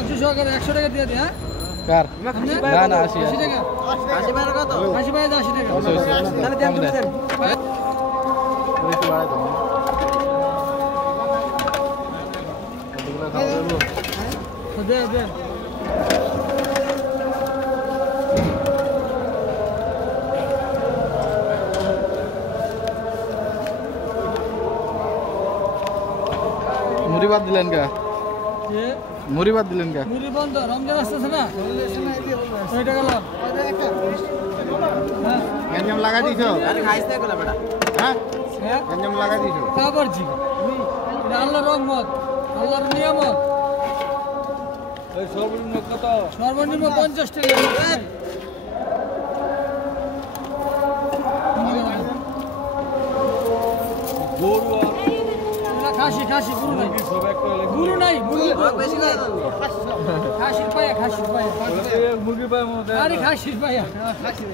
মাংস সহকারে 100 টাকা দিয়ে দিই হ্যাঁ কার না না 80 টাকা 80 টাকা কত 80 টাকা 80 টাকা তাহলে দেন তুমি দেন একটু বাড়াই দাও দে দে মুড়ি বাদ দিলেন কা মুড়ি বাদ দিলেন কা মুড়ি বন্ধ রমজান আসতেছে না ওইটা গেল হ্যাঁ গঞ্জাম লাগা দিছো আরে খাইছ না গলা বেটা হ্যাঁ হ্যাঁ গঞ্জাম লাগা দিছো কাবরজি এটা আল্লাহর রহমত আল্লাহর নিয়ামত এই সর্বনিম্ন কত সর্বনিম্ন 50 টাকা গরু না খাসি খাসি গুরু নাই সব একটা গুরু নাই মুরগি বেশি না খাসির পায়া মুরগি পায় মনে আরে খাসির পায়া খাসি